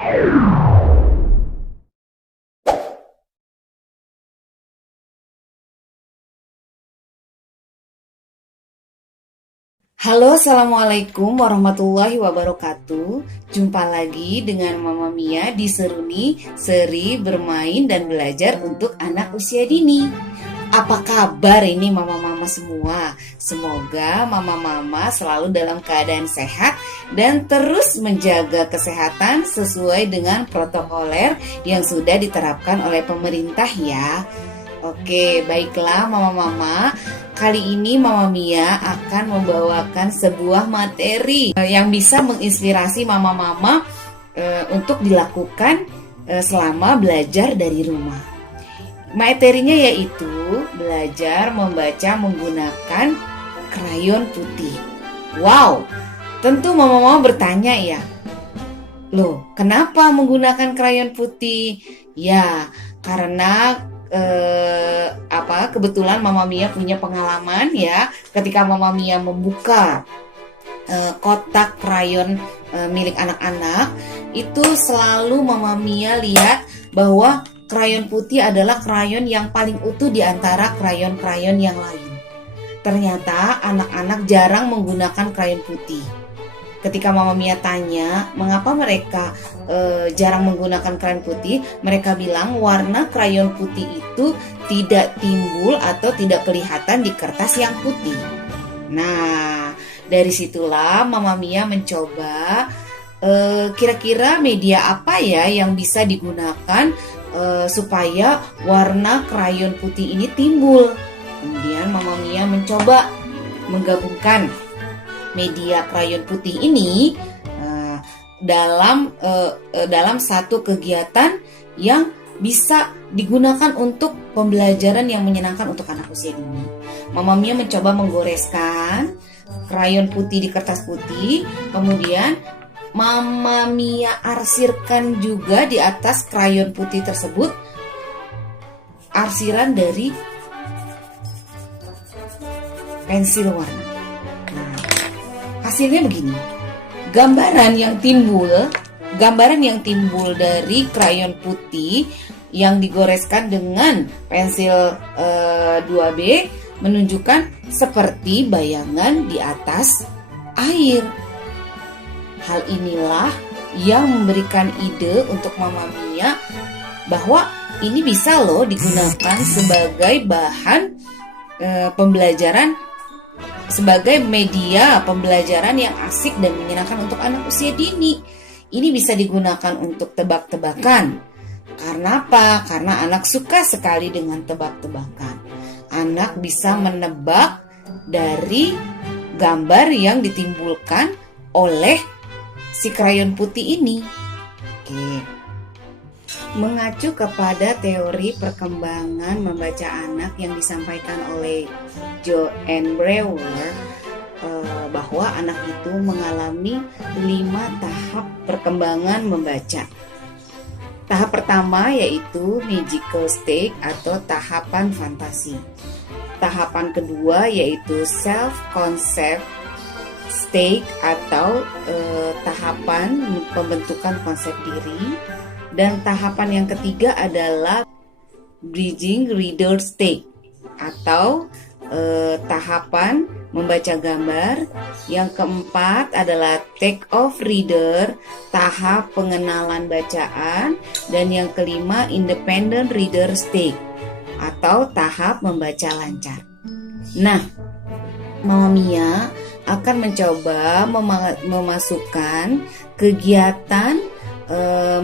Halo, assalamualaikum warahmatullahi wabarakatuh. Jumpa lagi dengan Mama Mia di Seruni, seri bermain dan belajar untuk anak usia dini. Apa kabar ini mama-mama semua? Semoga mama-mama selalu dalam keadaan sehat dan terus menjaga kesehatan sesuai dengan protokoler yang sudah diterapkan oleh pemerintah ya. Oke, baiklah mama-mama. Kali ini Mama Mia akan membawakan sebuah materi yang bisa menginspirasi mama-mama untuk dilakukan selama belajar dari rumah. Materinya yaitu belajar membaca menggunakan krayon putih. Wow, tentu mama-mama bertanya ya, loh kenapa menggunakan krayon putih? Ya, karena kebetulan Mama Mia punya pengalaman ya, ketika Mama Mia membuka kotak krayon milik anak-anak, itu selalu Mama Mia lihat bahwa krayon putih adalah krayon yang paling utuh di antara krayon-krayon yang lain. Ternyata anak-anak jarang menggunakan krayon putih. Ketika Mama Mia tanya mengapa mereka jarang menggunakan krayon putih, mereka bilang warna krayon putih itu tidak timbul atau tidak kelihatan di kertas yang putih. Nah, dari situlah Mama Mia mencoba kira-kira media apa ya yang bisa digunakan supaya warna krayon putih ini timbul. Kemudian Mama Mia mencoba menggabungkan media krayon putih ini dalam satu kegiatan yang bisa digunakan untuk pembelajaran yang menyenangkan untuk anak usia dini. Mama Mia mencoba menggoreskan krayon putih di kertas putih, kemudian Mama Mia arsirkan juga di atas krayon putih tersebut arsiran dari pensil warna. Hasilnya begini, gambaran yang timbul dari krayon putih yang digoreskan dengan pensil 2B menunjukkan seperti bayangan di atas air. Hal inilah yang memberikan ide untuk Mama Mia bahwa ini bisa loh digunakan sebagai bahan pembelajaran, sebagai media pembelajaran yang asik dan menyenangkan untuk anak usia dini. Ini bisa digunakan untuk tebak-tebakan. Karena apa? Karena anak suka sekali dengan tebak-tebakan. Anak bisa menebak dari gambar yang ditimbulkan oleh si krayon putih ini. Oke. Mengacu kepada teori perkembangan membaca anak yang disampaikan oleh Joanne Brewer, bahwa anak itu mengalami 5 tahap perkembangan membaca. Tahap pertama yaitu magical stage atau tahapan fantasi. Tahapan kedua yaitu self-concept stage atau tahapan pembentukan konsep diri. Dan tahapan yang ketiga adalah bridging reader stage atau tahapan membaca gambar. Yang keempat adalah take off reader, tahap pengenalan bacaan. Dan yang kelima independent reader stage atau tahap membaca lancar. Nah, Mama Mia akan mencoba memasukkan kegiatan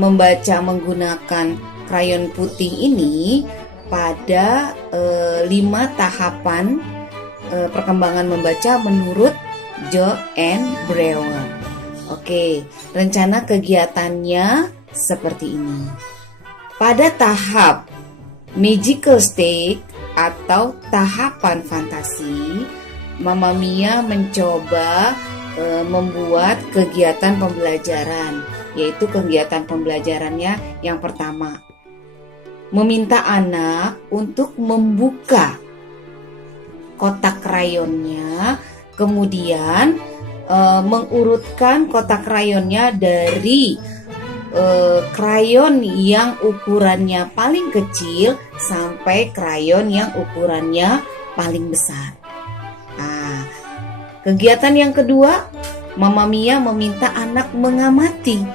membaca menggunakan krayon putih ini pada 5 tahapan perkembangan membaca menurut Joanne Brewer. Oke, rencana kegiatannya seperti ini. Pada tahap magical stage atau tahapan fantasi, Mama Mia mencoba membuat kegiatan pembelajaran, yaitu kegiatan pembelajarannya yang pertama, meminta anak untuk membuka kotak krayonnya, kemudian mengurutkan kotak krayonnya dari krayon yang ukurannya paling kecil sampai krayon yang ukurannya paling besar. Nah, kegiatan yang kedua, Mama Mia meminta anak mengamati.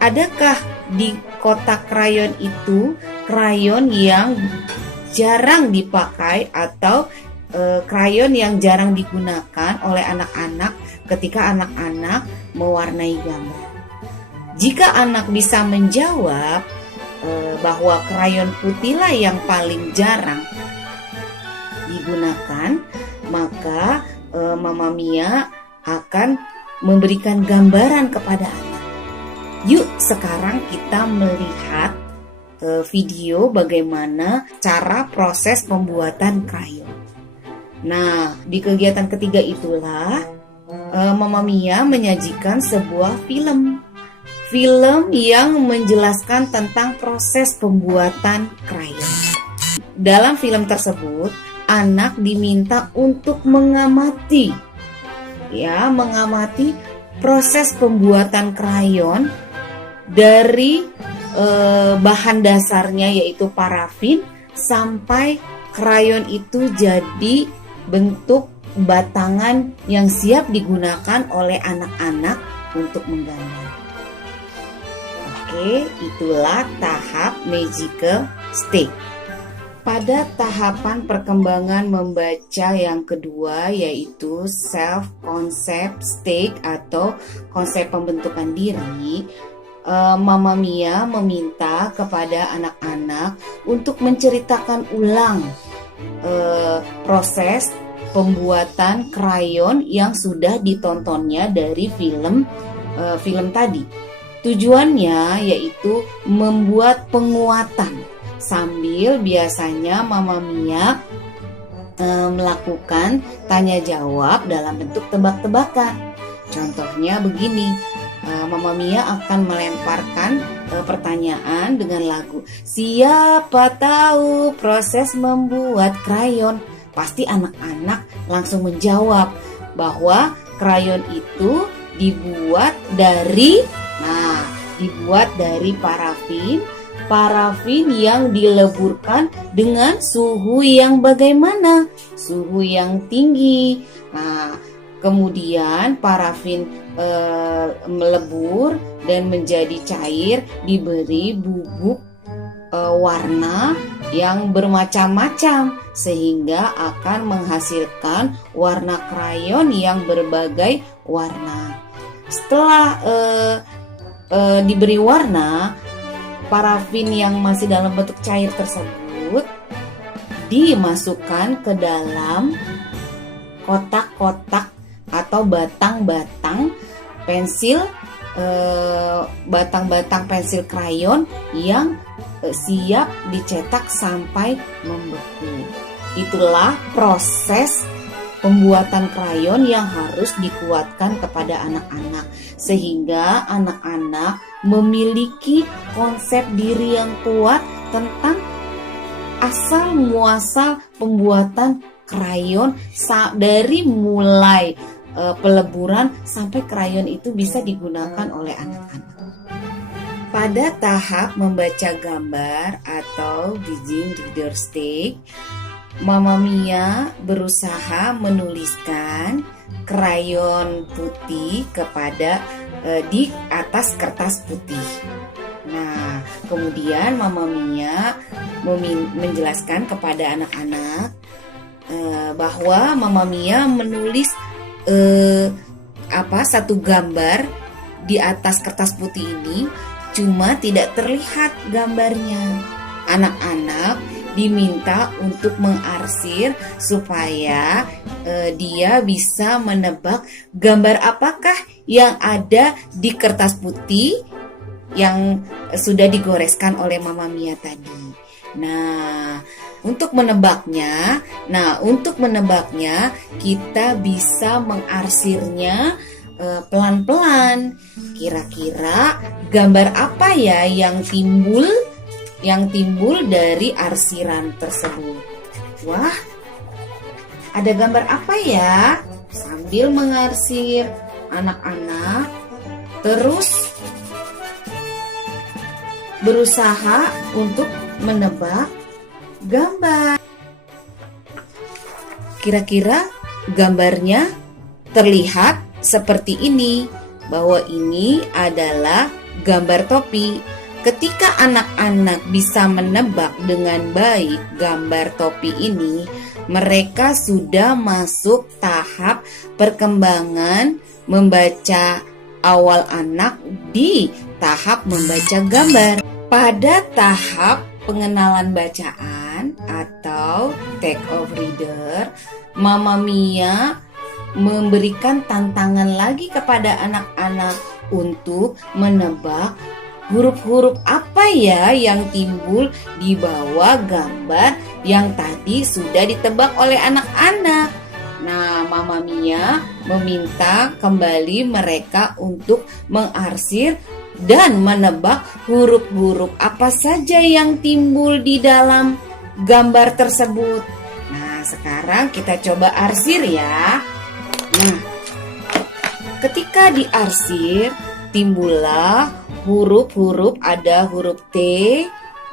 Adakah di kotak krayon itu krayon yang jarang dipakai atau krayon yang jarang digunakan oleh anak-anak ketika anak-anak mewarnai gambar? Jika anak bisa menjawab bahwa krayon putihlah yang paling jarang digunakan, maka Mama Mia akan memberikan gambaran kepada anak. Yuk sekarang kita melihat video bagaimana cara proses pembuatan krayon. Nah, di kegiatan ketiga itulah Mama Mia menyajikan sebuah film yang menjelaskan tentang proses pembuatan krayon. Dalam film tersebut, anak diminta untuk mengamati proses pembuatan krayon dari bahan dasarnya yaitu parafin sampai krayon itu jadi bentuk batangan yang siap digunakan oleh anak-anak untuk menggambar. Oke, itulah tahap magical stick. Pada tahapan perkembangan membaca yang kedua yaitu self concept stick atau konsep pembentukan diri, Mama Mia meminta kepada anak-anak untuk menceritakan ulang proses pembuatan krayon yang sudah ditontonnya dari film tadi. Tujuannya yaitu membuat penguatan, sambil biasanya Mama Mia melakukan tanya jawab dalam bentuk tebak-tebakan. Contohnya begini, Mama Mia akan melemparkan pertanyaan dengan lagu "Siapa tahu proses membuat krayon?" Pasti anak-anak langsung menjawab bahwa krayon itu dibuat dari parafin yang dileburkan dengan suhu yang bagaimana? Suhu yang tinggi. Nah, kemudian parafin melebur dan menjadi cair, diberi bubuk warna yang bermacam-macam sehingga akan menghasilkan warna krayon yang berbagai warna. Setelah diberi warna, parafin yang masih dalam bentuk cair tersebut dimasukkan ke dalam kotak-kotak atau batang-batang pensil krayon yang siap dicetak sampai membeku. Itulah proses pembuatan krayon yang harus dikuatkan kepada anak-anak sehingga anak-anak memiliki konsep diri yang kuat tentang asal muasal pembuatan krayon dari mulai peleburan sampai krayon itu bisa digunakan oleh anak-anak. Pada tahap membaca gambar atau Beginning Reader Stick, Mama Mia berusaha menuliskan krayon putih di atas kertas putih. Nah, kemudian Mama Mia menjelaskan kepada anak-anak bahwa Mama Mia menulis satu gambar di atas kertas putih ini, cuma tidak terlihat gambarnya. Anak-anak diminta untuk mengarsir supaya dia bisa menebak gambar apakah yang ada di kertas putih yang sudah digoreskan oleh Mama Mia tadi. Nah, untuk menebaknya kita bisa mengarsirnya pelan-pelan. Kira-kira gambar apa ya yang timbul dari arsiran tersebut? Wah, ada gambar apa ya? Sambil mengarsir, anak-anak terus berusaha untuk menebak gambar. Kira-kira gambarnya terlihat seperti ini, bahwa ini adalah gambar topi. Ketika anak-anak bisa menebak dengan baik gambar topi ini, mereka sudah masuk tahap perkembangan membaca awal anak di tahap membaca gambar. Pada tahap pengenalan bacaan atau take of reader, Mama Mia memberikan tantangan lagi kepada anak-anak untuk menebak huruf-huruf apa ya yang timbul di bawah gambar yang tadi sudah ditebak oleh anak-anak. Nah, Mama Mia meminta kembali mereka untuk mengarsir dan menebak huruf-huruf apa saja yang timbul di dalam gambar tersebut. Nah, sekarang kita coba arsir ya. Nah, ketika diarsir, timbullah huruf-huruf, ada huruf T,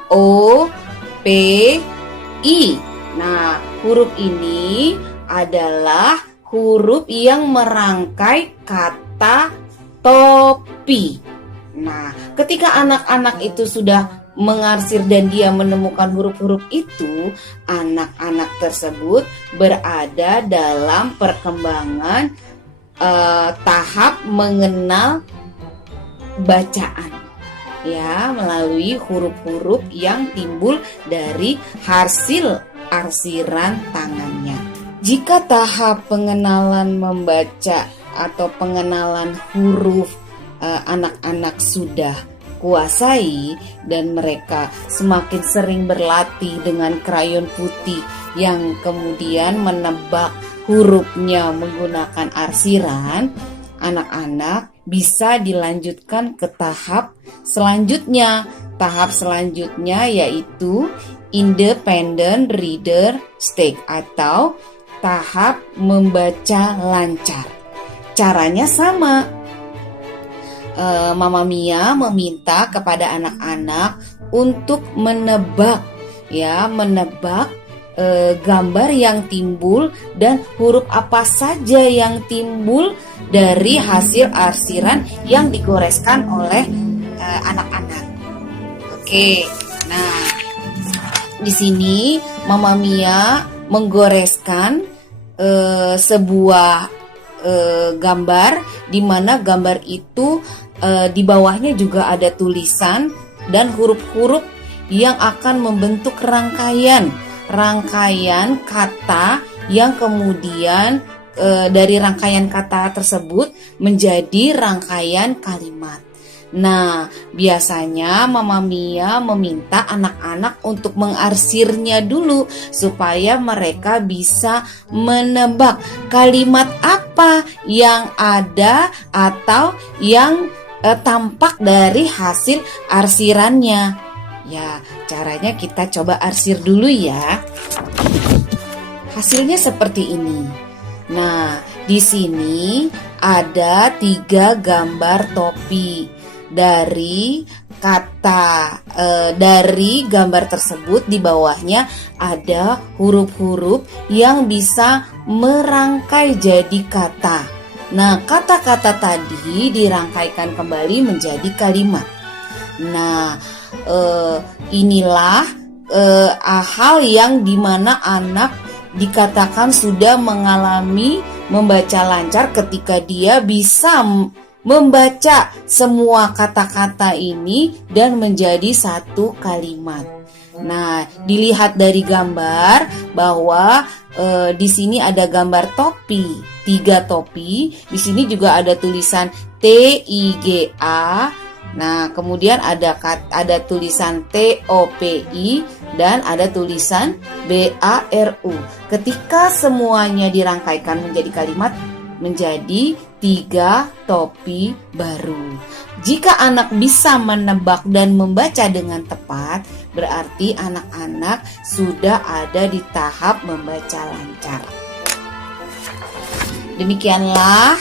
O, P, I. Nah, huruf ini adalah huruf yang merangkai kata topi. Nah, ketika anak-anak itu sudah mengarsir dan dia menemukan huruf-huruf itu, anak-anak tersebut berada dalam perkembangan tahap mengenal bacaan ya, melalui huruf-huruf yang timbul dari hasil arsiran tangannya. Jika tahap pengenalan membaca atau pengenalan huruf anak-anak sudah kuasai dan mereka semakin sering berlatih dengan krayon putih yang kemudian menebak hurufnya menggunakan arsiran, anak-anak bisa dilanjutkan ke tahap selanjutnya. Tahap selanjutnya yaitu independent reader stage atau tahap membaca lancar. Caranya sama. Mama Mia meminta kepada anak-anak untuk menebak gambar yang timbul dan huruf apa saja yang timbul dari hasil arsiran yang digoreskan oleh anak-anak. Oke, nah di sini Mama Mia menggoreskan sebuah gambar, di mana gambar itu di bawahnya juga ada tulisan dan huruf-huruf yang akan membentuk rangkaian kata yang kemudian dari rangkaian kata tersebut menjadi rangkaian kalimat. Nah, biasanya Mama Mia meminta anak-anak untuk mengarsirnya dulu supaya mereka bisa menebak kalimat apa yang ada atau yang tampak dari hasil arsirannya. Ya, caranya kita coba arsir dulu ya. Hasilnya seperti ini. Nah, di sini ada 3 gambar topi. Dari gambar tersebut di bawahnya ada huruf-huruf yang bisa merangkai jadi kata. Nah, kata-kata tadi dirangkaikan kembali menjadi kalimat. Nah, inilah hal yang dimana anak dikatakan sudah mengalami membaca lancar ketika dia bisa membaca semua kata-kata ini dan menjadi satu kalimat. Nah, dilihat dari gambar bahwa di sini ada gambar topi, 3 topi. Di sini juga ada tulisan TIGA. Nah, kemudian ada tulisan TOPI dan ada tulisan BARU. Ketika semuanya dirangkaikan menjadi kalimat, menjadi 3 topi baru. Jika anak bisa menebak dan membaca dengan tepat, berarti anak-anak sudah ada di tahap membaca lancar. Demikianlah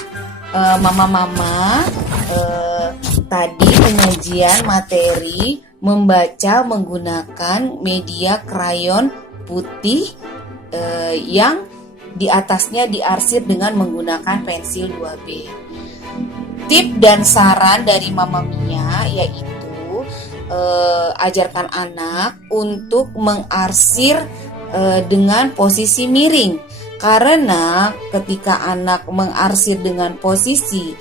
mama-mama tadi penyajian materi membaca menggunakan media krayon putih yang di atasnya diarsir dengan menggunakan pensil 2B. Tip dan saran dari Mama Mia yaitu ajarkan anak untuk mengarsir dengan posisi miring, karena ketika anak mengarsir dengan posisi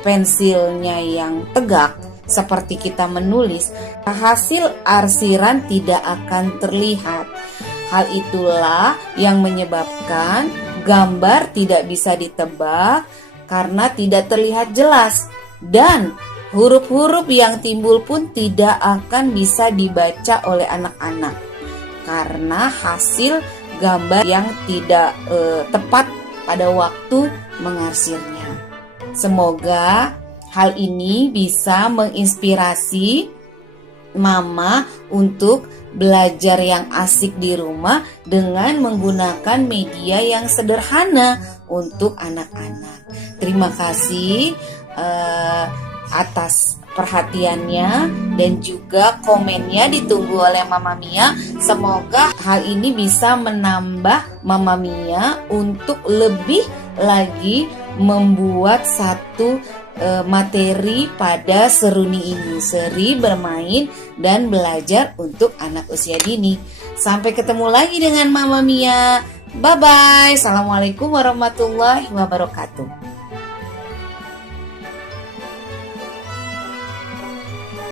pensilnya yang tegak seperti kita menulis, hasil arsiran tidak akan terlihat. Hal itulah yang menyebabkan gambar tidak bisa ditebak karena tidak terlihat jelas, dan huruf-huruf yang timbul pun tidak akan bisa dibaca oleh anak-anak karena hasil gambar yang tidak tepat pada waktu mengarsirnya. Semoga hal ini bisa menginspirasi Mama untuk belajar yang asik di rumah dengan menggunakan media yang sederhana untuk anak-anak. Terima kasih atas perhatiannya dan juga komennya ditunggu oleh Mama Mia. Semoga hal ini bisa menambah Mama Mia untuk lebih lagi membuat satu materi pada Seruni ini, seri bermain dan belajar untuk anak usia dini. Sampai ketemu lagi dengan Mama Mia. Bye bye. Assalamualaikum warahmatullahi wabarakatuh.